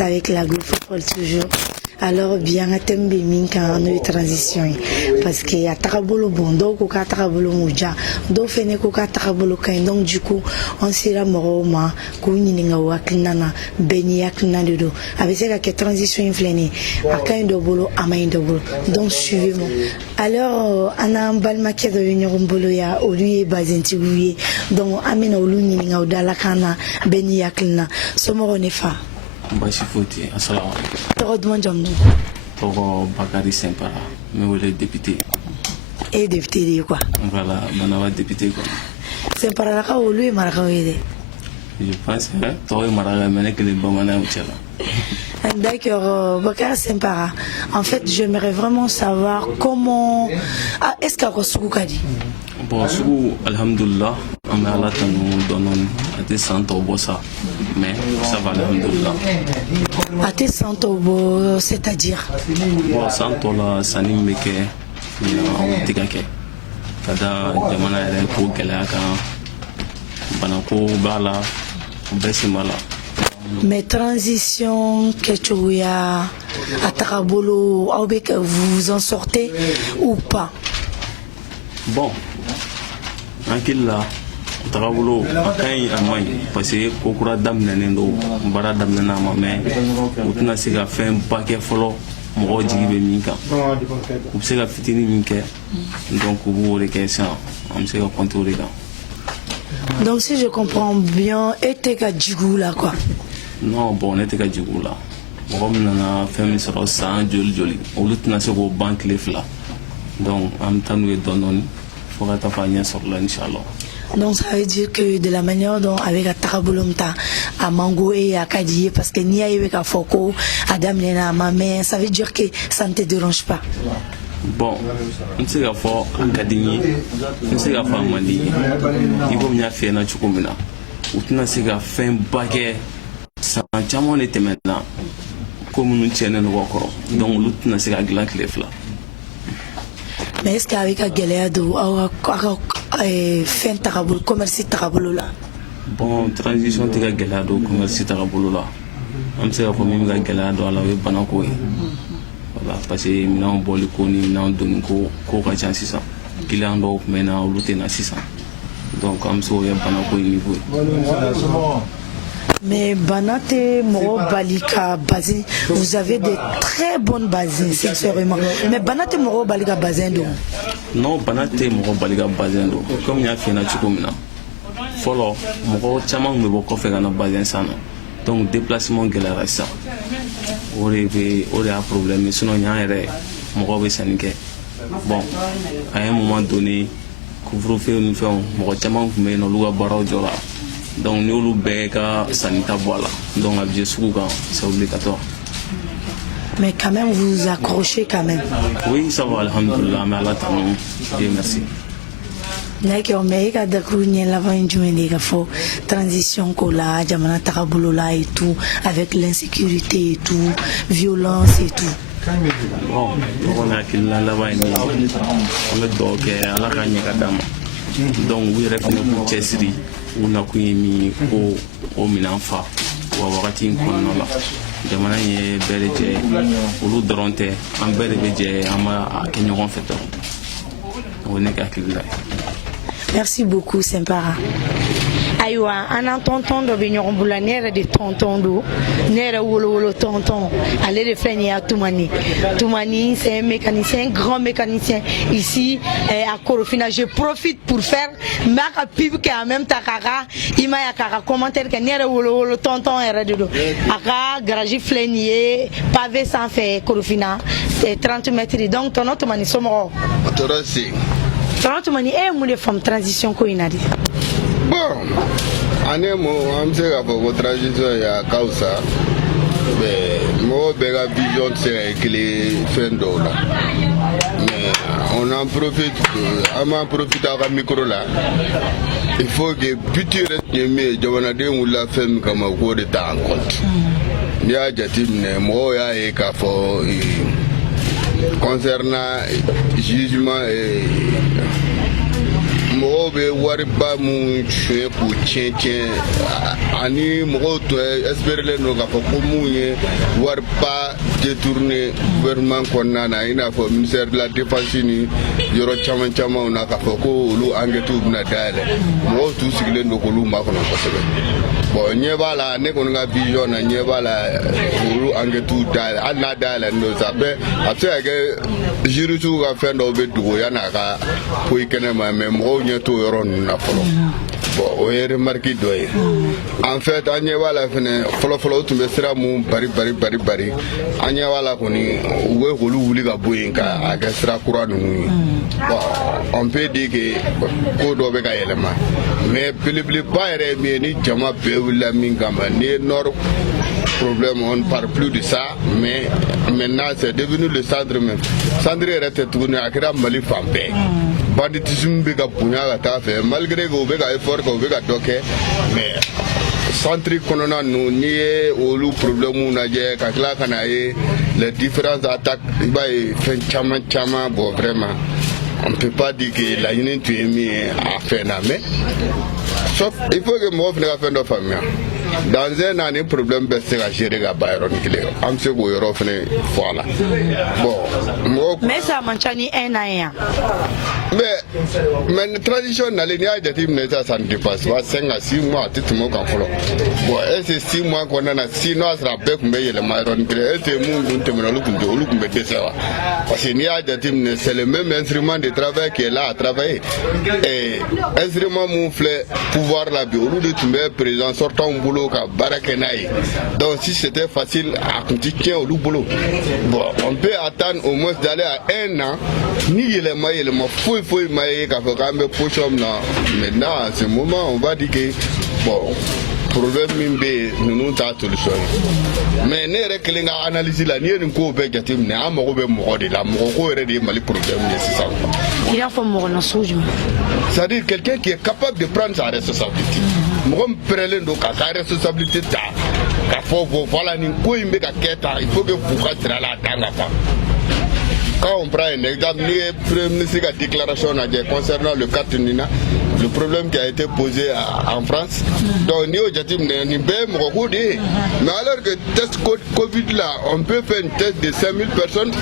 avec la groupe toujours. Alors bien à tembe minka no transition parce que à takabolo bon donc ka takabolo muja do fene ko ka takabolo kan donc du coup on sera moroma ko nyininga waknana beni yakna do avec que transition inflene akan do bolo amain do bolo donc suivez-moi. Alors ana balma ke do nyorum bolo ya oluye bazenti wuye donc amena olu nyininga odala kana beni yakna somoro nefa Bashi Foti, assalamu alaikum. Toro de mon jamnou. Toro Bakari Sempara, mais vous êtes député. Et député de quoi? Voilà, mon député quoi. Sempara la ka olu marakawe. Je pense que Toro Maraga mène que les Bamana Uchala. D'accord, Bakari Sempara. En fait, j'aimerais vraiment savoir comment. Ah, est-ce qu'à Kosukadi? Bon, sous Alhamdulillah, on a la tanu donnon à des centaines de ça, mais ça va Alhamdulillah. À tes centaines, c'est-à-dire? Bon, centaines la sanim meke, on tigake. Kada jamana ere ko gelaka, banako bala, besimala. Mais transition, Ketchouya, à Tarabolo, vous vous en sortez ou pas? Bon. Ankilla tagabulo akan amay parce que kokura damnen do bara damnen ma mais utna siga fen paquet folo mo jigi be minka u siga fitini minke donc u wore question am siga contrôler là. Donc si je comprends bien était ka jigula quoi. Non bon était ka jigula mo na fen soro sa joli u lutna sigo banque les fla donc am tanu donon. Donc ça veut dire que de la manière dont avec la Tarabolomta à Mango et à Kadié parce que ni avec à Foko, Adam Lena, ma mère, ça veut dire que ça ne te dérange pas. Bon, on sait qu'à faire un cadinier, on sait qu'à faire un mandi, il faut bien faire un chukumina. Ou tu n'as qu'à faire un baguette, ça n'a jamais été maintenant. Comme nous tiennons le wakoro, donc l'autre n'a qu'à glacer les flas. Mais est-ce qu'avec la galère de fin tarabolo, commerce tarabolo là? Bon, transition de la galère de commerce tarabolo là. On sait que même la galère de la web banako. Voilà, parce que nous avons beaucoup de connaissances, nous avons donné beaucoup de chances. Qu'il y a un autre maintenant, on lutte dans 600. Donc, comme ça, il y a banako niveau. Mais Banate Moro Balika Bazin, vous avez de très bonnes bases, sincèrement. Mais Banate Moro Balika Bazin, non, Banate Moro Balika Bazin, comme il y a fait un chukumina. Follow, Moro Chaman me beaucoup fait un bazin sana. Donc, déplacement galère ça. On a un problème, sinon il y a un erreur. Moro Bessanike. Bon, à un moment donné, couvre-feu, nous faisons, Moro Chaman me no luga barao jola. Donc nous beka sanita voilà donc objet souga c'est obligatoire. Mais quand même vous vous accrochez quand même. Oui ça va alhamdulillah mais Allah t'aime et merci. D'accord mais quand d'accord n'y la va une journée il faut transition kola jamana tarabulo là et tout avec l'insécurité et tout violence et tout. Bon on a qu'il la va ni on est donc ala kanya kadama donc oui répondre pour Chesri on a mis au Minanfa ou à Waratin Konola. Jamana ye Bereje, ou l'Udronte, en Bereje, à Kenyon Fetor. On est qu'à Kibla. Merci beaucoup, Sempara. Aïwa, un tonton de Vignon Boulanière de tonton d'eau, Nera Wolo tonton, allez le freiner à Toumani. Toumani, c'est un mécanicien, un grand mécanicien ici à Korofina. Je profite pour faire ma pub qui a même takara, il m'a yakara commentaire que Nera Wolo tonton est radio. Aka, garage flénier, pavé sans faire Korofina, c'est 30 mètres. Donc, ton autre mani somoro. Ton autre mani est une femme transition coïnadi. Bon, anemo amse ka fɔ transition ya kausa mais mɔgɔ bɛɛ ka vision tɛ se ka kelen fɛn dɔw la mais on en profite an b'an profite a ka micro la il faut que but yɛrɛ tun ye min ye jamanaden wulila fɛn min kama u k'o de ta en compte n'i y'a jateminɛ mɔgɔw y'a ye k'a fɔ concernant jugement mɔgɔw bɛ wariba mun suɲɛ k'u tiɲɛ ani mɔgɔw tun espérelen don k'a fɔ ko mun ye wariba détourné gouvernement kɔnɔna na i n'a fɔ ministère de la défense ni yɔrɔ caman camanw na k'a fɔ ko olu enquêtes bɛna dayɛlɛ mɔgɔw t'u sigilen don k'olu makɔnɔ kosɛbɛ bon ɲɛ b'a la ne kɔni ka vision na ɲɛ b'a la olu enquêtes dayɛlɛ hali n'a dayɛlɛ don sa bɛɛ a bɛ se ka kɛ jurisiw ka fɛn dɔw bɛ dogo yan'a ka poyi kɛnɛma mais mɔgɔw ɲɛ t'o yɔrɔ ninnu na fɔlɔ bon o ye remarque dɔ ye en fait an ɲɛ b'a la fɛnɛ fɔlɔfɔlɔ u tun bɛ sira mun bari an ɲɛ b'a la kɔni u bɛ k'olu wuli ka bɔ yen ka a kɛ sira kura ninnu ye bon on peut dire que ko dɔ bɛ ka yɛlɛma mais belebeleba yɛrɛ ye min ye ni jama bɛɛ wulila min kama ni ye nord problème on ne parle plus de ça mais maintenant c'est devenu le centre même centre yɛrɛ tɛ tuguni a kɛra Mali fan bɛɛ banditisme bɛ ka bonya ka taa fɛ malgré que u bɛ ka effort kɛ u bɛ ka dɔ kɛ mais centre kɔnɔna ninnu n'i ye olu problème lajɛ ka tila ka na ye les différentes attaques i b'a ye fɛn caman bon vraiment on ne peut pas dire que laɲini tun ye min ye a fɛn na mais sauf il faut que mɔgɔw fana ka fɛn dɔ faamuya dans un an ni problème bɛ se ka gérer ka ban yɔrɔnin kelen an bɛ se k'o yɔrɔ fana fɔ a la bon mɔgɔw. mais ça man ca ni un an ye yan. mais transition nalen n'i y'a jateminɛ sisan ça ne dépasse pas 5 à 6 mois a tɛ tɛmɛ o kan fɔlɔ bon est ce que 6 mois kɔnɔna na sinon a sɔrɔ a bɛɛ tun bɛ yɛlɛma yɔrɔnin kelen est ce que mun tun tɛmɛna olu tun bɛ dɛsɛ wa parce que n'i y'a jateminɛ c'est le même instrument de travail qui est là à travailler et instrument mun filɛ pouvoir la bi olu de tun bɛ président sortant bolo ka baara kɛ n'a ye donc si c'était facile a tun ti tiɲɛ olu bolo bon on peut attendre au moins d'aller à 1 an ni yɛlɛma foyi ma ye k'a fɔ k'an bɛ position min na maintenant à ce moment on va dire que bon problème min bɛ yen ninnu t'a solution ye mais ne yɛrɛ kelen ka analyse la n'i ye nin kow bɛɛ jateminɛ an mago bɛ mɔgɔ de la mɔgɔ ko yɛrɛ de ye Mali problème ye sisan i n'a fɔ mɔgɔ nasugu jumɛn c'est-à-dire quelqu'un qui est capable de prendre sa responsabilité mɔgɔ min pɛrɛlen don k'a ka responsabilité ta k'a fɔ bon voilà nin ko in bɛ ka kɛ tan il faut que fu ka sira la a dan ka ban. Quand on prend un exemple, le Premier ministre a déclaration concernant le cas Tunina, le problème qui a été posé en France. Donc, mais alors que test Covid là, on peut faire un test de 5000 personnes.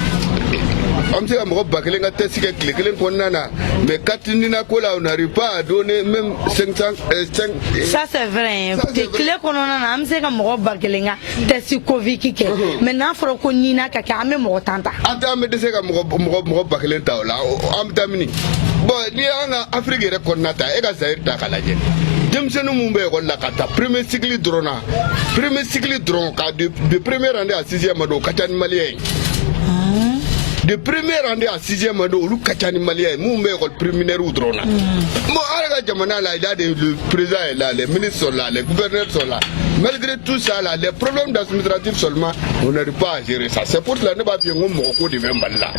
On sait que test mais Katinina on n'arrive pas à donner même 500. Ça c'est vrai. Clé qu'on a, on sait que mon bakelinga test Covid qui est. Maintenant, il faut qu'on y ait quelqu'un même motanta. Attends, mais c'est que mon bakelinga là, on tamini. Bon, ni en Afrique reconnaître, et que ça est d'accord. Demsenu mumbe ko la kata premier cycle drone ka de première année à 6e ado kachani malien de première année à 6e ado olu kachani malien mumbe ko préliminaire ou drone mo ala jamana la il a le président est là les ministres sont là les gouverneurs sont là malgré tout ça là les problèmes administratifs seulement on n'arrive pas à gérer ça c'est pour cela ne pas bien ko de même là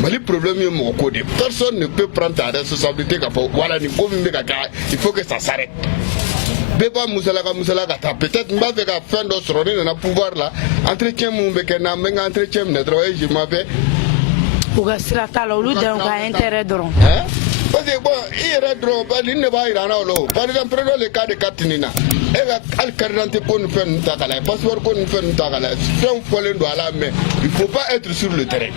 Mali problème est mon code. Personne ne peut prendre ta responsabilité voilà il faut que ça s'arrête. Beba Moussalaka peut-être m'a fait la fin de ce dans pouvoir là entretien mon bekena menga entretien ne travailler je m'avais pour strata là ou donc intérêt drone. Parce que bon il est drone pas il ne va irana lo par exemple prenons le cas de Katinina et al carte pour nous faire une takala passeport pour nous faire une takala son problème doit là mais il faut pas être sur le terrain.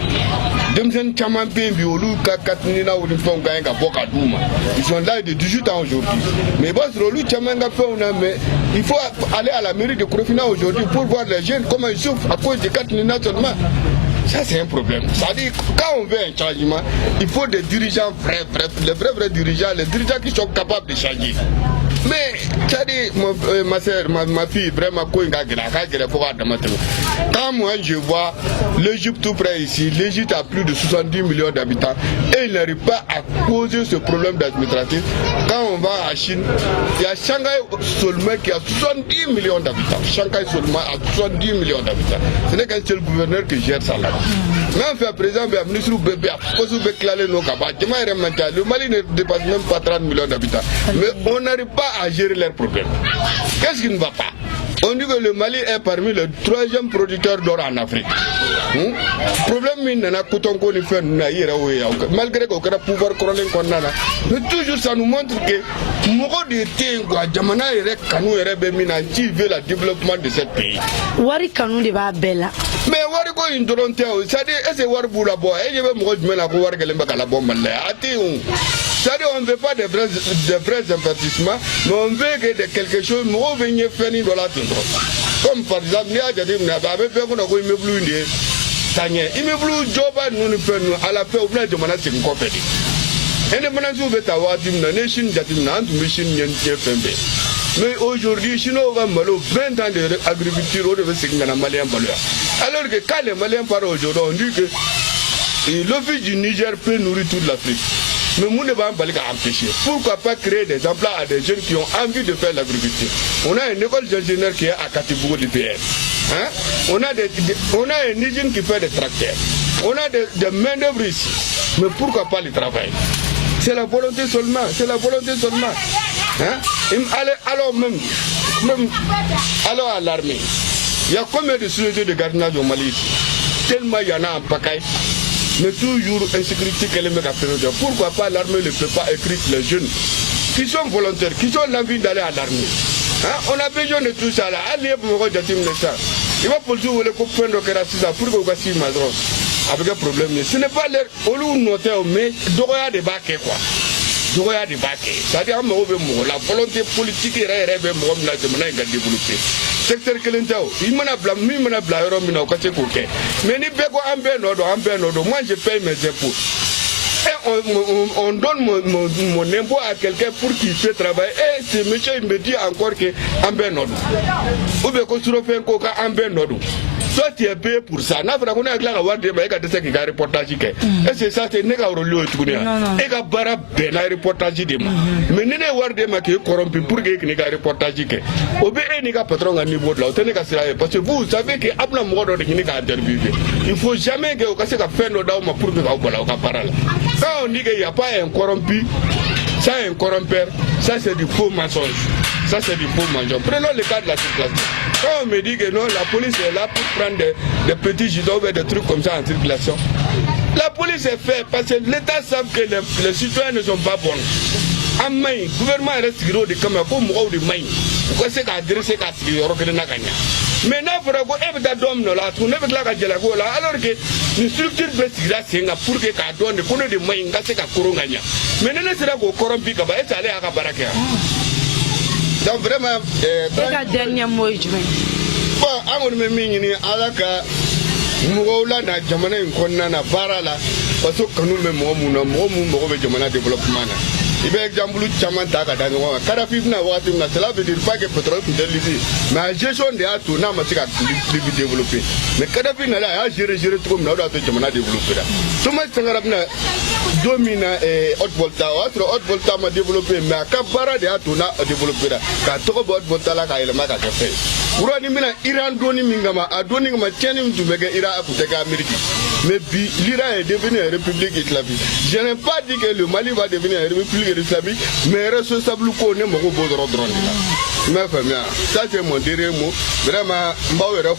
Demsen chaman pe biolu ka Katinina ou font gagner ka boka duma ils sont là de 18 ans aujourd'hui mais bon rolu chaman ga fait on a mais il faut aller à la mairie de Krofina aujourd'hui pour voir les jeunes comment ils souffrent à cause de Katinina seulement. Ça c'est un problème. Ça dit quand on veut un changement, il faut des dirigeants vrais, les vrais dirigeants, les dirigeants qui sont capables de changer. Mais ça dit ma soeur, ma fille vraiment quand moi je vois l'Égypte tout près ici, l'Égypte a plus de 70 millions d'habitants et il n'arrive pas à causer ce problème administratif. Quand on va à Chine, il y a Shanghai seulement qui a 70 millions d'habitants. Shanghai seulement a 70 millions d'habitants. Ce n'est qu'un seul gouverneur qui gère ça là. Mais en fait, président, le ministre Bébé a posé le Mali ne dépasse même pas 30 millions d'habitants. Mais on n'arrive pas à gérer leurs problèmes. Qu'est-ce qui ne va pas? On dit que le Mali est parmi les 3e producteurs d'or en Afrique. Problème minana kutonko ni fait malgré qu'on a pouvoir chronique qu'on a mais toujours ça nous montre que mogo de quoi jamana ere kanu ere be mina qui veut le développement de ce pays. Wari kanu de ba bella. Mais wari ko indolente ça dit est-ce wari bula boy et je vais mogo mena ko wari kelemba kala bomba là ati c'est-à-dire on ne veut pas de vrais investissements, mais on veut que de quelque chose, nous venions faire une dollar. Comme par exemple, nous avons dit que nous avons fait un immeuble. Immeuble, job, nous ne faisons à la fin, on a demandé ce qu'on fait. Et nous avons fait avoir dit que mais aujourd'hui, si nous avons 20 ans d'agriculture, on devait se gagner un Malien. Alors que quand les Maliens parlent aujourd'hui, on dit que l'office du Niger peut nourrir toute l'Afrique. Mais nous ne pouvons pas empêcher. Pourquoi pas créer des emplois à des jeunes qui ont envie de faire l'agriculture? On a une école d'ingénieurs qui est à Katibourg du PR. On a une usine qui fait des tracteurs. On a des main-d'œuvre ici. Mais pourquoi pas le travail? C'est la volonté seulement. C'est la volonté seulement. Alors même alors à l'armée. Il y a combien de sociétés de gardiennage au Mali ici? Tellement il y en a en pagaille. Mais toujours insécurité qu'elle est à faire. Pourquoi pas l'armée ne peut pas écrire les jeunes qui sont volontaires, qui ont l'envie d'aller à l'armée? On a besoin de tout ça là. Allez pour me dire ça. Il va pour jouer le copain de Kerasisa pour que vous fassiez madron. Avec un problème. Ce n'est pas l'air au lieu de noter, mais Doroya de Baké quoi. Doroya de Baké. C'est-à-dire la volonté politique est développée. Secteur Kelentao, il m'a blâmé, il m'a blâmé, mais ni bego ambe moi je paye mes impôts. Et on donne mon impôt à quelqu'un pour qu'il puisse travailler. Et ce monsieur il me dit encore que ambe nodo. Ou bien qu'on se refait un coca ambe nodo. Soit tu es payé pour ça. N'a pas qu'on a la voir des mecs à des qui ont reportage. Et c'est ça, c'est n'est qu'à relou et tout. Et qu'à bara ben à reportage de moi. Mais n'est pas voir des mecs qui sont corrompus pour qu'ils n'aient qu'à reportage. Au bien, il n'y a pas trop à niveau de là. Parce que vous savez que après mort de qui n'est qu'à interviewer. Il ne faut jamais que vous cassez qu'à faire nos dames pour que vous parlez. Quand on dit qu'il n'y a pas un corrompu, ça un corrompeur, ça c'est du faux mensonge. Ça c'est du faux mensonge. Prenons le cas de la circulation. Quand on me dit que non, la police est là pour prendre des petits gitans ou des trucs comme ça en circulation, la police est faite parce que l'État sait que les citoyens ne sont pas bons. En main, le gouvernement reste gros de caméra pour mourir de main. Pourquoi c'est qu'à dire c'est qu'à ce qu'il y aura que de n'agagner. Maintenant, il faudra qu'on ait des hommes là, on ait de la gagner là, alors que une structure peut se faire pour que qu'à donner, qu'on ait des moyens, c'est qu'à courir gagner. Maintenant, c'est là qu'on corrompt, et ça allait à Baraka. Donc vraiment, dernier mot, bon, à mon mémini, à la cas, Mourola na Jamana Konana Barala, parce que nous même Momo Jamana développement. Il y a un exemple Chamanta Kadanoa, Kadafif na Watim, cela veut dire pas que pétrole peut être livré. Mais la gestion des atouts n'a pas été développée. Mais Kadafif n'a pas géré tout comme nous avons Jamana développé. Thomas Sangarabna domine haute volta, haute volta m'a développé, mais à Kabara des atouts n'a développé. Car tout haute volta là, il m'a fait. Uranimina Iran doni mingama, a doni ma tianim du mega Ira à côté d'Amérique. Mais l'Iran est devenu une république islamique. Je n'ai pas dit que le Mali va devenir une république islamique, mais responsable qu'on est mon beau drone. Mais ça c'est mon dernier mot. Vraiment,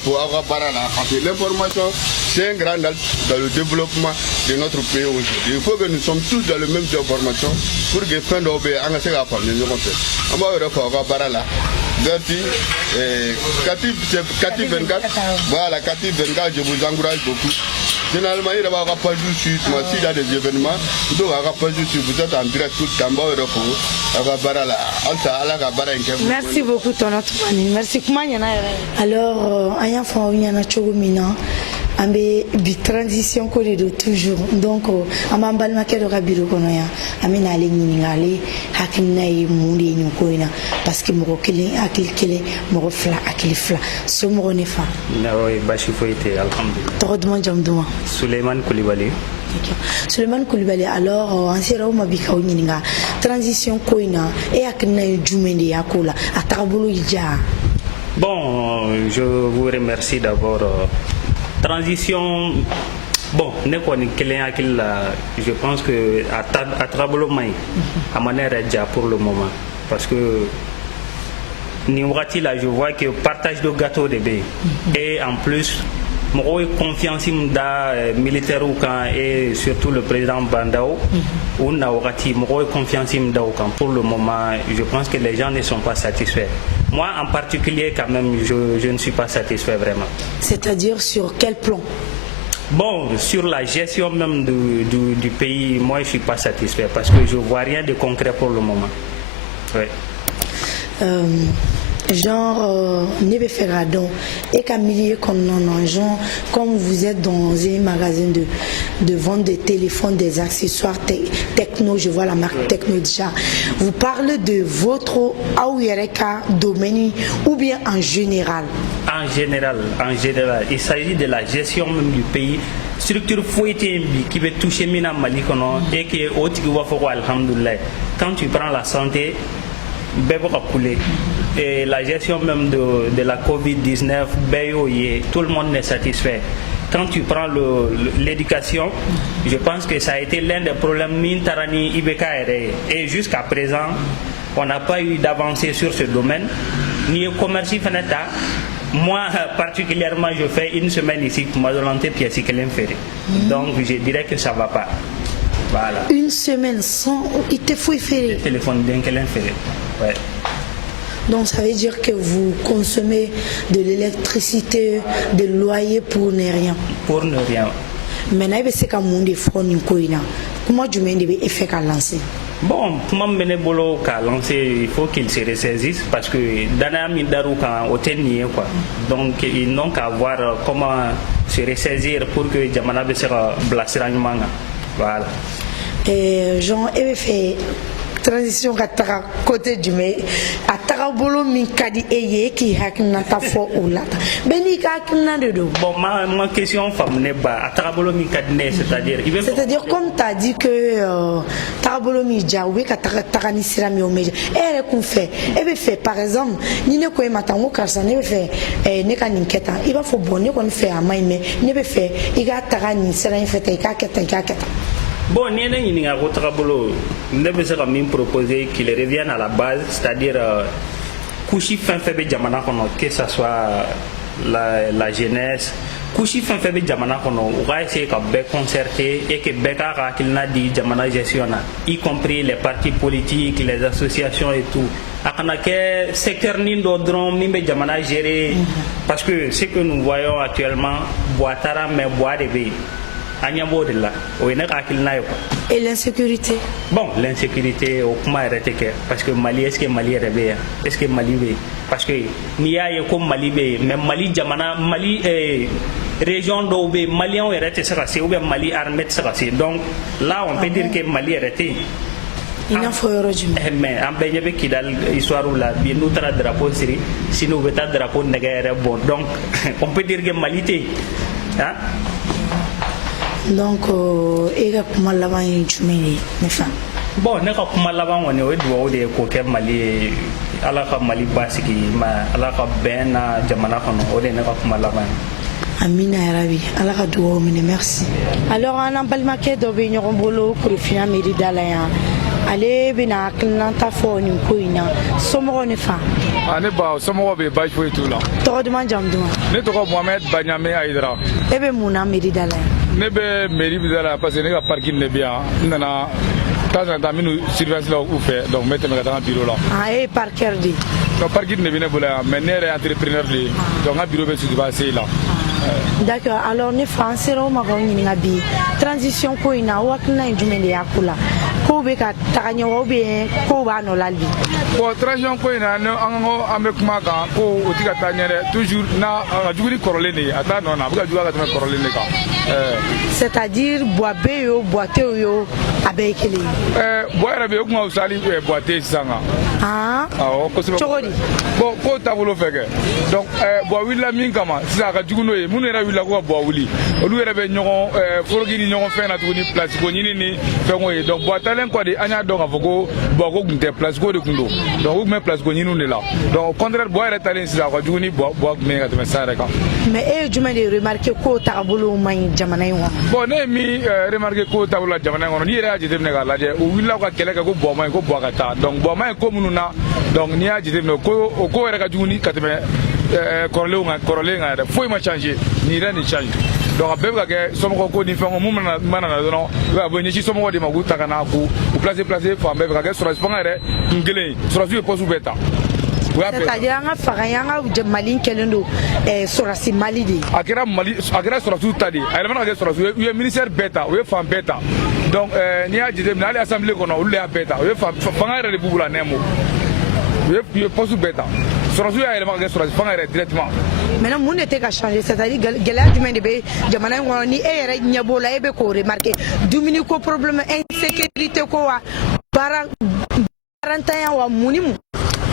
pour avoir parlé parce que l'information c'est un grand dans le développement de notre pays aujourd'hui. Il faut que nous sommes tous dans le même information pour que fin d'obé en assez la famille nous fait. On va avoir parlé là. Merci. Kati 24. Voilà, Kati 24, je vous encourage beaucoup. Généralement, il n'y a pas de suite, s'il y a des événements, vous êtes en direct tout le temps. Merci beaucoup, Tonton Mani. Merci. Alors, Aya Fawiyana Chogomina. Ambe bi transition ko de toujours donc amambal makero kabiro kono ya amina ale nyingale hakina yi mundi nyukoina parce que mo kele akil mo fla akil fla so mo ne fa nawo bashi foite alhamdulillah toduma jamduma Souleymane Koulibaly. Souleymane Koulibaly, alors en sera ma bika nyinga transition koina e akina jumende yakola atabulu ija. Bon, je vous remercie d'abord. Transition, bon, je pense que à Trabolomai, à manière déjà pour le moment, parce que Niwati là, je vois que partage de gâteau de bé. Et en plus, moi, confiance dans militaire ou quand et surtout le président Bandao, ou Nawati, moi, confiance dans pour le moment, je pense que les gens ne sont pas satisfaits. Moi, en particulier, quand même, je ne suis pas satisfait vraiment. C'est-à-dire sur quel plan? Bon, sur la gestion même du pays, moi, je ne suis pas satisfait parce que je ne vois rien de concret pour le moment. Ouais. Ne vais faire donc et Camille comme non genre comme vous êtes dans un magasin de vente de téléphones, des accessoires techno, je vois la marque Techno déjà. Vous parlez de votre domaine ou bien en général? En général, il s'agit de la gestion même du pays. Structure fouettée qui veut toucher Mina Malikono et qui est haute qui va faire alhamdoulilah. Quand tu prends la santé, et la gestion même de la Covid-19, tout le monde n'est satisfait. Quand tu prends l'éducation, je pense que ça a été l'un des problèmes et jusqu'à présent, on n'a pas eu d'avancée sur ce domaine. Ni commerce fanata. Moi, particulièrement, je fais une semaine ici pour m'adolanter pièce qui fait. Donc, je dirais que ça ne va pas. Voilà. Une semaine sans... Il te faut faire. Le téléphone d'un qu'elle fait. Ouais. Donc ça veut dire que vous consommez de l'électricité, de loyer pour ne rien. Pour ne rien. Maintenant, c'est comme on dit comment tu mets des effets à lancer? Bon, comment Benebolo a lancé, il faut qu'il se ressaisisse parce que Dana Mindarou a obtenu quoi. Donc ils n'ont qu'à voir comment se ressaisir pour que Jamana sera blessé en manga. Voilà. Et Jean avait fait transition à côté du mais à Tarabolo Minkadi Eye qui haknata fo oulata. Benika haknado. Bon, ma question femme n'est pas à Tarabolo Minkadi, c'est-à-dire comme tu as dit que Tarabolo Midjaoui Katarani Sirami Omeja. Et qu'on fait. Et bien fait par exemple, ni ne quoi matin ou carsan ne fait neka ninketa. Il va faut bonner qu'on fait à maïme. Ne be fait. Il a Tarani Sirami fait kaketa. Bon, il y a un proposer qu'il revienne à la base, c'est-à-dire coucher fin faible jamana que ce soit la jeunesse, coucher fin faible jamana on va essayer de concerter et que Beka qu'il n'a dit jamana gestionna, y compris les partis politiques, les associations et tout. À quel secteur n'indodron mimbe jamana géré parce que ce que nous voyons actuellement boitara mais boire de bé. Et l'insécurité? Bon, l'insécurité, parce que Mali, est-ce que Mali est réveillé? Est-ce que Mali est? Parce que Nia est comme Mali, mais Mali, Jamana, Mali est région d'où Maliens est arrêté, ou bien Mali armé de. Donc là, on peut dire que Mali est arrêté. Il en faut mais en Benyabé qui dans l'histoire où la bien nous tra drapeau Syrie, sinon on veut un drapeau négaire bon. Donc on peut dire que Mali est. Hein? Donc, il y a kuma laban yin jumɛn ne fa? Bon, ne ka kuma laban kɔni o ye dugawu de ye k'o kɛ Mali ye, Ala ka Mali basigi, Ala ka bɛn na jamana kɔnɔ, o de ye ne ka kuma laban ye. Amina yarabi, Ala ka dugawu minɛ, merci. Alors an balimakɛ dɔ bɛ ɲɔgɔn bolo Korofina mairie da la yan. Ale bɛna hakilina fɔ nin ko in na. Somɔgɔw ne fa? Ne ba somɔgɔw bɛ baasi foyi t'u la. Tɔgɔ duman jamu duman? Ne tɔgɔ Mohamed Banyame Aïdara. E bɛ mun na mairie da la yan? Ne bɛ mairie da la parce que ne ka parking de bɛ yan. N nana temps en temps minnu surveillance la u fɛ donc n bɛ tɛmɛ ka taa n ka bureau la. Ah, e ye parqueur de ye? Non, parking de bɛ ne bolo yan mais ne yɛrɛ ye entrepreneur de ye donc n ka bureau bɛ Soutiba CI la. D'accord, alors ne fa an sera o ma k'aw ɲininka bi transition ko in na aw hakilina ye jumɛn de y'a ko la? Kow bɛ ka taga ɲɛ wa ou bien kow b'a nɔ la hali bi? Bon, transition ko in na an bɛ kuma kan ko o tɛ ka taa ɲɛ dɛ toujours n'a a ka jugu ni kɔrɔlen de ye a t'a nɔ na a bɛ ka juguya ka tɛmɛ kɔrɔlen de kan. C'est-à-dire bois bɛ yen o bois tɛ yen o a bɛɛ ye kelen ye? Bois yɛrɛ bɛ yen o kun ka fisa hali bois tɛ yen sisan kan. Awɔ kosɛbɛ. Cogo di? Bon, ko taabolo fɛ kɛ donc bois wulila min kama sisan a ka jugu n'o ye minnu yɛrɛ wulila ko ka bois wuli olu yɛrɛ bɛ ɲɔgɔn foroki ni ɲɔgɔn fɛn na tuguni place ko ɲini ni fɛnko ye donc bois talen Salen quoi de anya donc avoco bogo gunte place go de kundo donc me place go nyinu ne la donc au contraire boy retalen sila ko juguni bo me ga te sare ka mais juma de remarquer ko tabulu man jamana yi bon ne mi remarquer ko tabulu jamana ngono ni ra jite ne ga la je o willa ko kele ka ko bo man ko bo ka ta donc bo man ko mununa donc ni a jite ne ko o ko ra ka juguni ka te corole nga foi ma changer ni ra ni change donc a bɛɛ bɛ ka kɛ somɔgɔw ko ni fɛnw mun mana na dɔrɔn i b'a bɔ ɲɛsin somɔgɔw de ma k'u ta ka na k'u placer fan bɛɛ fɛ ka kɛ sɔrɔsi fanga yɛrɛ kun kelen sɔrɔsiw ye poste bɛɛ ta. c'est-à-dire an ka fanga an ka Mali kɛlen don sɔrɔsi Mali de. a kɛra sɔrɔsiw ta de a yɛlɛmana ka kɛ sɔrɔsiw u ye ministère bɛɛ ta u ye fan bɛɛ ta donc n'i y'a jateminɛ hali assemblée kɔnɔ olu de y'a bɛɛ ta u ye fanga yɛrɛ de b'u bolo a nɛmu u ye poste bɛɛ ta sɔrɔsiw y'a yɛlɛma ka kɛ sɔrɔsi fanga yɛrɛ directement. maintenant mun de tɛ ka changer c'est-à-dire gɛlɛya jumɛn de bɛ jamana in kɔnɔ ni e yɛrɛ ɲɛ b'o la e bɛ k'o remarquer dumuni ko problème insécurité ko wa barantanya wa mun ni mun.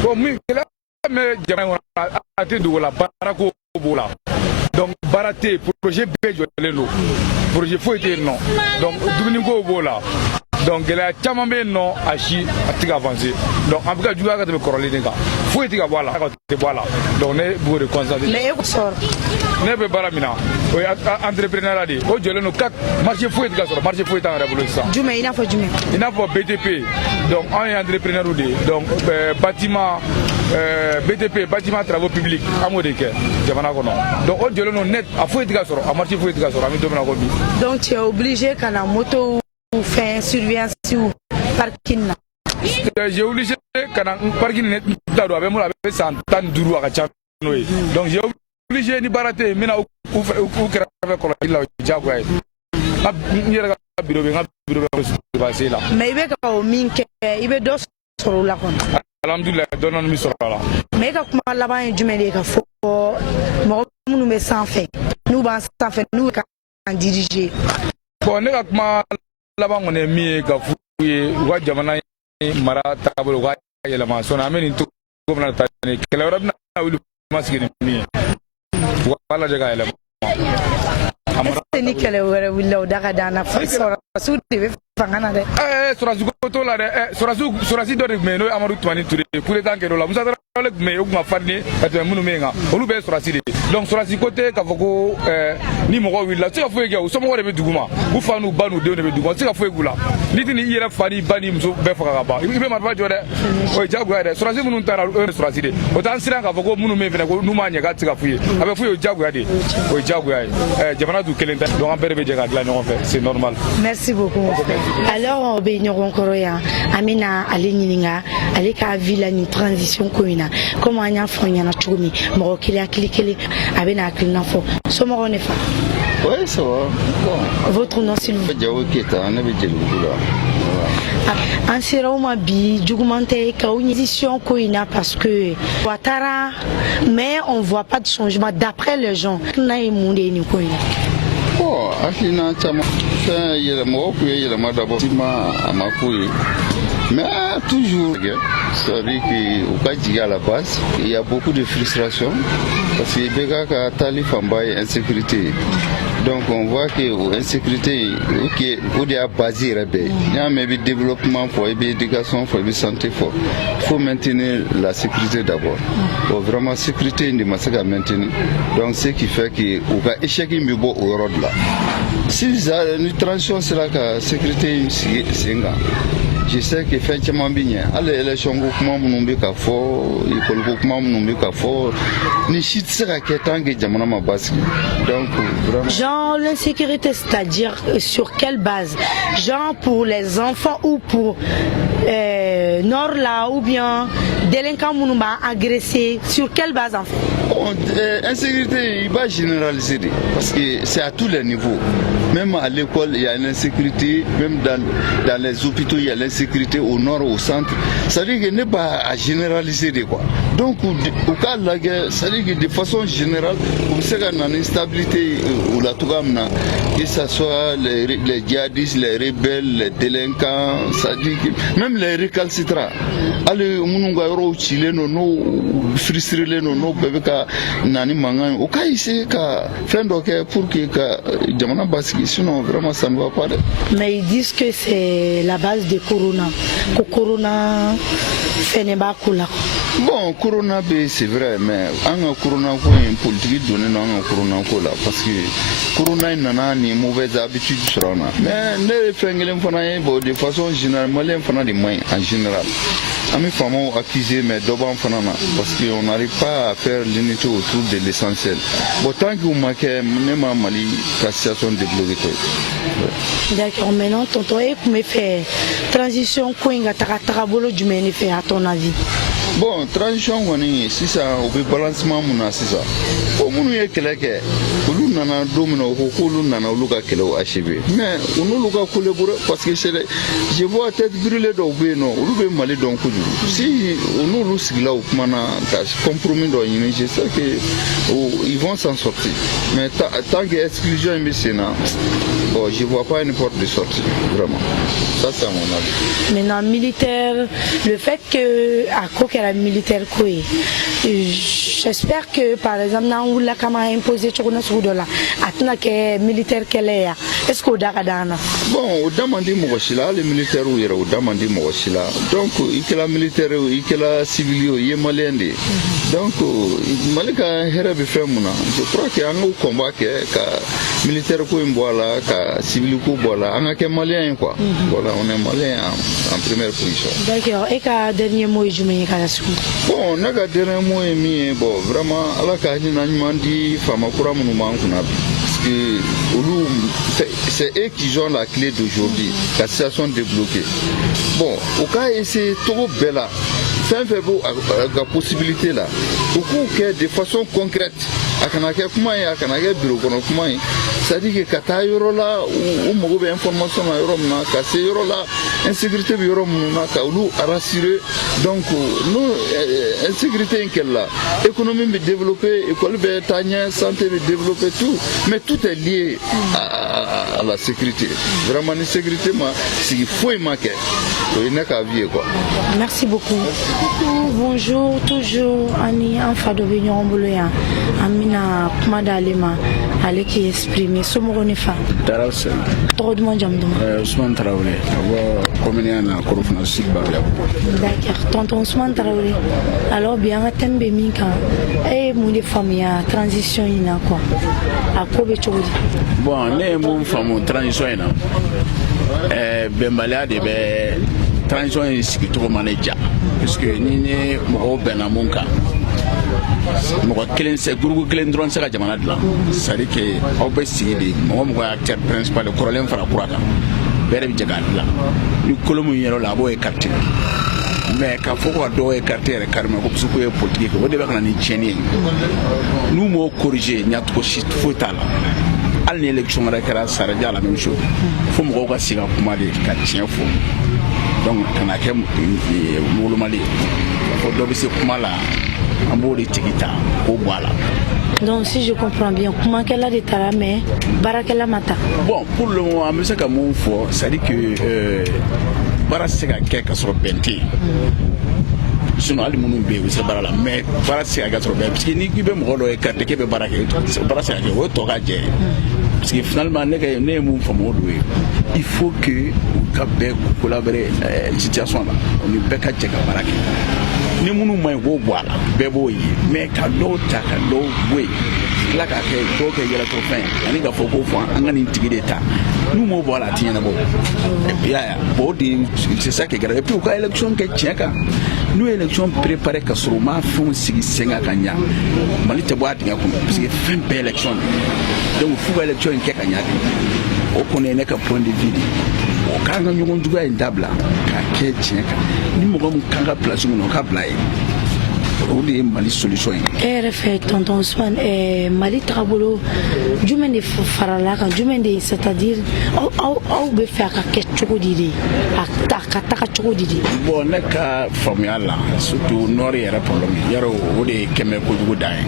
bon min gɛlɛya bɛ jamana in kɔnɔ a tɛ dogo la baara ko b'o la donc baara tɛ yen projet bɛɛ jɔlen don projet foyi tɛ yen nɔ donc dumuni ko b'o la. donc gɛlɛya caman bɛ yen nɔ a si a tɛ ka avancer donc an bɛ ka juguya ka tɛmɛ kɔrɔlen de kan foyi tɛ ka bɔ a la ka tɛ bɔ a la donc ne b'o de constater. mais e ko sɔrɔ. ne bɛ baara min na o ye entreprenariat de ye o jɔlen don ka marché foyi tɛ ka sɔrɔ marché foyi t'an yɛrɛ bolo sisan. jumɛn i n'a fɔ jumɛn. i n'a fɔ BTP donc an ye entrepreneur de ye donc bâtiment BTP bâtiment travaux publics an b'o de kɛ jamana kɔnɔ donc o jɔlen don net a foyi tɛ ka sɔrɔ a marché foyi tɛ ka sɔrɔ an bɛ don min na ko bi. donc tu es obligé ka na moto faire surveillance sur parking na. j'ai obligé kana parking ne ta do abe mo abe san tan duru aka cha no yi donc j'ai obligé ni barate mina u kera ko la jago ay na ni ra biro be ko passer là mais ibe ka o min ke ibe do soro la kon alhamdulillah donon mi soro la mais ka kuma laban jume de ka fo mo munu me sans fait nous ba sans fait nous ka diriger bon ne ka kuma laban on est mi ka fu ye wa jamana mara tabolo ga yelama sona ameni to gomna ta ne kala rabna wulu masigi ni wala jaga yelama amara ni kala wala willa daga dana fa su de fangana de sorasu to la de sorasu do de meno amaru twani ture kule tanke do la musa le me o ma farni ate munu menga olu be sorasi de donc sorasi côté ka foko ni mo ko willa ti ka fo ege o so mo de be duguma u fanu banu de be duguma ti ka fo egula litini yere fani bani muso be faka ka ba ibe ma ba jode o jagu ya de sorasi munu tara sorasi de o tan siran ka foko munu me fene ko nu ma nya ka ti ka fuye abe fuye o jagu ya de o jagu ya jamana du kelenta donc en berbe je ka gla no fait c'est normal. Merci beaucoup. Alors on be nyogon koroya amina ali nyininga ali ka villa ni transition koina comment anya fanya na chumi mo kili akili abena akilina fo so mo ne fa. Oui, ça va. Bon. Votre nom s'il vous plaît. Jawo Keta, on avait dit en sera bi jugumante ka position koina parce que watara mais on voit pas de changement d'après les gens na imunde ni koina. Bon, afina chama ça yelemo ku yelema d'abord ma amakuyi. Mais toujours, c'est-à-dire qu'au Kadjiga à la base, il y a beaucoup de frustration parce que Bega a tali fambaye insécurité. Donc on voit que l'insécurité, au début basé rebelle. Il y a même développement pour l'éducation, pour la santé, il faut maintenir la sécurité d'abord. Vraiment sécurité ne m'a pas maintenir. Donc ce qui fait que au cas échec il me beau au road là. Si une transition c'est là que sécurité c'est un. Je sais que effectivement bien. Allez élection groupement munumbi ka fo, école groupement munumbi ka fo. Ni shit sera que tant que jamana ma baski. Donc vraiment. Genre l'insécurité, c'est-à-dire sur quelle base? Genre pour les enfants ou pour nord là ou bien délinquants munumba agressés, sur quelle base en fait? Bon, insécurité, il va généraliser parce que c'est à tous les niveaux. Même à l'école, il y a l'insécurité, même dans les hôpitaux, il y a l'insécurité au nord, au centre. Ça veut dire qu'il n'est pas à généraliser quoi. Donc au cas de la guerre, c'est-à-dire que de façon générale, on sait qu'il y a une instabilité ou la tougamna, que ce soit les djihadistes, les rebelles, les délinquants, c'est-à-dire que même les récalcitrants. Allez, on va au Chili, no frustré, no bébé ka nani mangan. Au cas ici, ka fin d'ok pour que ka jamana basiki, sinon vraiment ça ne va pas. Mais ils disent que c'est la base de Corona. Que Corona fait ne pas coula. Bon, Corona c'est vrai, mais en Corona quoi une politique donnée en Corona quoi là, parce que Corona n'a ni mauvaise habitude sur on. Mais les fengelen fana de façon générale, malien fana des moyens en général. Amis femmes accusés mais d'abord fana parce qu'on n'arrive pas à faire l'unité autour de l'essentiel. Bon, tant que vous marquez même en Mali, la situation débloquée. D'accord, maintenant tonton, et comment faire transition quoi inga tarakabolo du fait à ton avis? Bon, transition c'est ça, on peut balancement c'est ça. Au moment où il y a quelqu'un, on a un domino, on a un local qui est achevé. Mais on a un local collaboré parce que je vois tête brûlée dans le béno, on veut m'aller dans le coup. Si on a un local là où on a un compromis dans une je sais qu'ils vont s'en sortir. Mais tant que l'exclusion est mécénat, bon, je ne vois pas une porte de sortie, vraiment. Ça, c'est à mon avis. Maintenant, militaire, le fait que à quoi qu'elle a militaire quoi, j'espère que par exemple, nous la comment imposer sur nos là, attends que militaire qu'elle est, est-ce qu'on a cadana? Bon, on demande moi là, les militaires où il y a, on demande moi là. Donc, il y a la militaire, il y a la civile, il y a malien. Donc, malika herabe femuna. Je crois qu'il y a un combat que militaire ko imbola, que civil ko bola, on a que malien quoi. Voilà, on est malien en première position. D'accord. Et quel dernier mot je mets à la suite? Bon, naga dernier mot est mis bon vraiment à la case n'animandi fama kura monument qu'on a. Parce que c'est eux qui ont la clé d'aujourd'hui, la situation débloquée. Bon, au cas où c'est trop belle là, c'est un peu la possibilité là. Au coup que de façon concrète, à Kanaka Kumaï, à Kanaka Bureau Kumaï, c'est-à-dire que Kata Yorola ou Mogo information à Yoromna, Kassé Yorola, insécurité Yoromna, Kaoulou a rassuré. Donc, nous, insécurité inquiète là, économie développée, école bétania, santé développée, tout. Mais tout est lié à la sécurité. Vraiment, la sécurité, c'est qu'il faut y manquer. Il n'y a qu'à vivre quoi. Merci beaucoup. Bonjour, toujours Annie, enfant de Vignon Bouloya, Amina Kumadalema, allez qui exprime, Somoronefa. Darausen. Trop de monde, Ousmane Traoré, commune à Korofna Silbabia. D'accord, tonton Ousmane Traoré. Alors, bien, à Tembe Minka, et mon famille à transition, il y a quoi? À Kobe Chori. Bon, les mon famille transition, Bembalia de transition est ce qui trouve manager. Parce que ni mɔgɔw bɛnna mun kan mɔgɔ kelen groupe kelen dɔrɔn se ka jamana dilan c'est à dire que aw bɛ sigi de mɔgɔ mɔgɔ acteur principal kɔrɔlen fara kura kan bɛɛ de bɛ jɛ k'a dilan ni kolo min yɛrɛ la a b'o écarter mais k'a fɔ ko ka dɔw écarter yɛrɛ carrément ko parce que ye politique kɛ o de bɛ ka na ni tiɲɛni ye n'u m'o corriger ɲacogo si foyi t'a la hali ni élection wɛrɛ kɛra ça revient à la même chose fo mɔgɔw ka sigi ka kuma de ka tiɲɛ fɔ. Donc, on a fait un Mali. Il faut que kuma la an b'o de tigi ta k'o bɔ a la. Donc, si je comprends bien, comment qu'elle a des taras, mais barakela mata. Bon, pour le moment, on sait que mon fort, c'est-à-dire que baara se ka kɛ ka sɔrɔ bɛn tɛ yen. Sinon, hali minnu bɛ yen u bɛ se baara la, mais baara se ka kɛ ka sɔrɔ bɛn parce que ni k'i bɛ mɔgɔ dɔ écarter k'e bɛ baara kɛ, baara se ka kɛ o ye tɔ ka jɛ. Parce que finalement, ne ye mun faamu o de ye, il faut que u ka bɛɛ collaborer situation la, o ni bɛɛ ka jɛ ka baara kɛ. Ni minnu ma ɲi k'o bɔ a la, bɛɛ b'o ye, mais ka dɔw ta ka dɔw bɔ yen, tila k'a kɛ dɔw kɛ yɛlɛtɔfɛn ani ka fɔ ko fɔ an ka nin tigi de ta. N'u m'o bɔ a la a ti ɲɛnabɔ. Et y'a ye, bon o de c'est ça qui est grave. Et puis u ka élection kɛ tiɲɛ kan. N'u ye élection préparée ka sɔrɔ u ma fɛnw sigi sen kan ka ɲa, Mali tɛ bɔ a dingɛ kɔnɔ parce que fɛn bɛɛ élection de. Donc f'u ka élection in kɛ ka ɲa de. O kɔni ye ne ka point de vue de. O k'an ka ɲɔgɔn juguya in dabila k'a kɛ tiɲɛ kan. Ni mɔgɔ min kan ka place min na o ka bila yen. o de ye Mali solution ye. RF tonton Ousmane Mali tagabolo jumɛn de farala kan jumɛn de c'est-à-dire aw bɛ fɛ a ka kɛ cogo di de a ka taga cogo di de. Bon ne ka faamuya la surtout nord yɛrɛ problème yɔrɔ o de ye kɛmɛ kojugu dan ye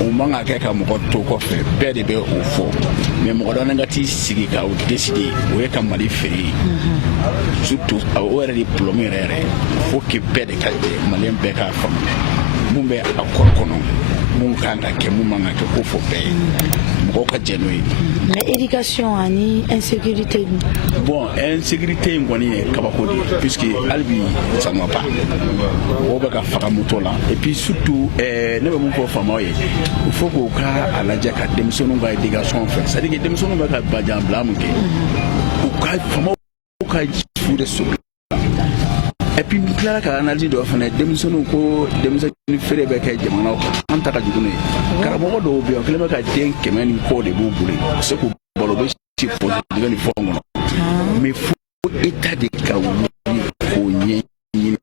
o man ka kɛ ka mɔgɔ to kɔfɛ bɛɛ de bɛ o fɔ mais mɔgɔ dɔ ka t'i sigi ka o décider o ye ka Mali feere surtout o yɛrɛ de problème yɛrɛ faut que bɛɛ de ka malien bɛɛ k'a faamu mun bɛ a kɔrɔ kɔnɔ mun kan ka kɛ mun man ka kɛ ko fɔ bɛɛ ye mɔgɔw ka jɛ n'o ye. Mais éducation ani insécurité. Bon insécurité in kɔni ye kabako de ye puisque hali bi ça ne va pas mɔgɔw bɛ ka faga moto la et puis surtout ne bɛ mun fɔ faamaw ye il faut k'u ka a lajɛ ka denmisɛnninw ka éducation fɛ c'est à dire que denmisɛnninw bɛ ka bajan bila mun kɛ u ka faamaw ka fu de sɔrɔ. Et puis n tilala ka analyse dɔ fana denmisɛnninw ko denmisɛnnin feere bɛ kɛ jamanaw kan an ta ka jugu n'o ye karamɔgɔ dɔw bɛ yen o kɛlen bɛ ka den 100 ni kɔ de b'u bolo u se k'u balo u bɛ si fɔlɔ ni fɛnw kɔnɔ mais fo état de ka wuli k'o ɲɛɲini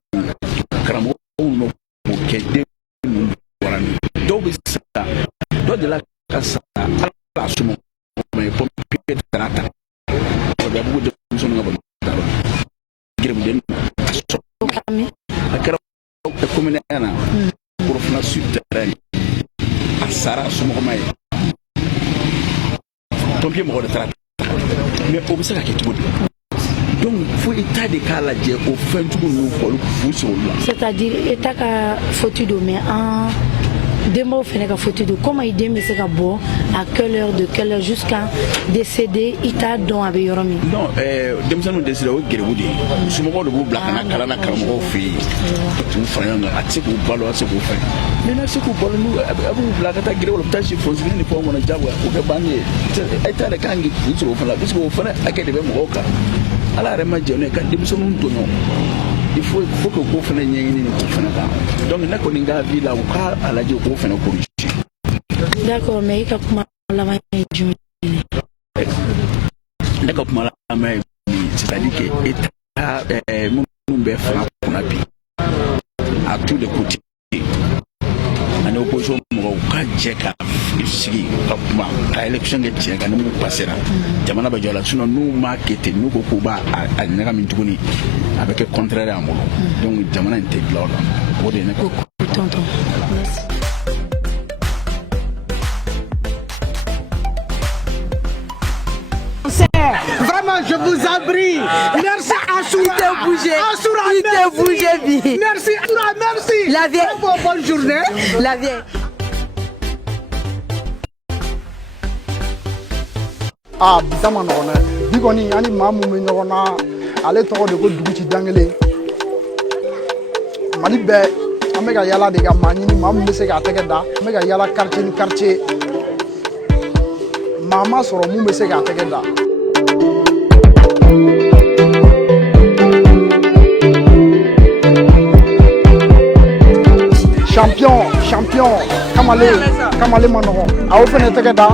karamɔgɔw n'o k'o kɛ den ninnu bɔra min dɔw bɛ sa dɔ de la ka sa ala sɔmɔ mais pompier taara ta o bɛ bugu denmisɛnninw ka balo gɛrɛbuden a kɛra commune na Burkina sur terrain a sara somɔgɔma ye pompier mɔgɔ de taara mais o bɛ se ka kɛ cogo di donc fo état de k'a lajɛ o fɛn jugu ninnu k'olu k'u sɔrɔ olu la. C'est-à-dire état ka faute do mais en denbaw fɛnɛ ka faute do comment i den bɛ se ka bɔ à quelle heure jusqu'à décéder i t'a dɔn a bɛ yɔrɔ min. non denmisɛnninw décédé o ye gɛrɛbu de ye somɔgɔw de b'u bila ka na kalan na karamɔgɔw fɛ yen k'u fara ɲɔgɔn kan a tɛ se k'u balo a tɛ se k'u fɛn mais n'a tɛ se k'u balo n'u a b'u bila ka taa gɛrɛw la u bɛ taa si fɔnsigi ni fɛnw kɔnɔ diyagoya o kɛ banni ye état de kan k'u sɔrɔ o fana la parce que o fana hakɛ de bɛ mɔgɔw kan ala yɛrɛ ma jɛ n'o ye ka denmisɛnninw to ɲɔgɔn il faut que k'o fana ɲɛɲini ni k'o fana kan donc ne kɔni ka vie la u k'a lajɛ k'o fana corriger. D'accord mais i ka kuma laban ye jumɛn ye. Ne ka kuma laban ye c'est-à-dire que état minnu bɛ fanga kunna bi à tous les côtés ani opposition mɔgɔw ka jɛ ka sigi ka kuma ka élection kɛ tiɲɛ kan ni mun passera jamana bɛ jɔ la sinon n'u m'a kɛ ten n'u ko k'u b'a ɲagami tuguni a bɛ kɛ contraire an bolo donc jamana in tɛ dilan o la o de ye ne ko. Tonton merci. Vraiment, je vous en prie. Merci Assoura. Il te bougé, bien. Merci Assoura, merci. La vieille. Bonne journée. La vieille. Ah, bisa ma nɔgɔn dɛ. Bi kɔni ani maa mun bɛ ɲɔgɔn na ale tɔgɔ de ko Duguci Dangele. Mali bɛɛ an bɛ ka yala de ka maa ɲini maa mun bɛ se k'a tɛgɛ da. An bɛ ka yala quartier ni quartier. Maa ma sɔrɔ mun bɛ se k'a tɛgɛ da. Champion, kamale ma nɔgɔn. A y'o fɛnɛ tɛgɛ da.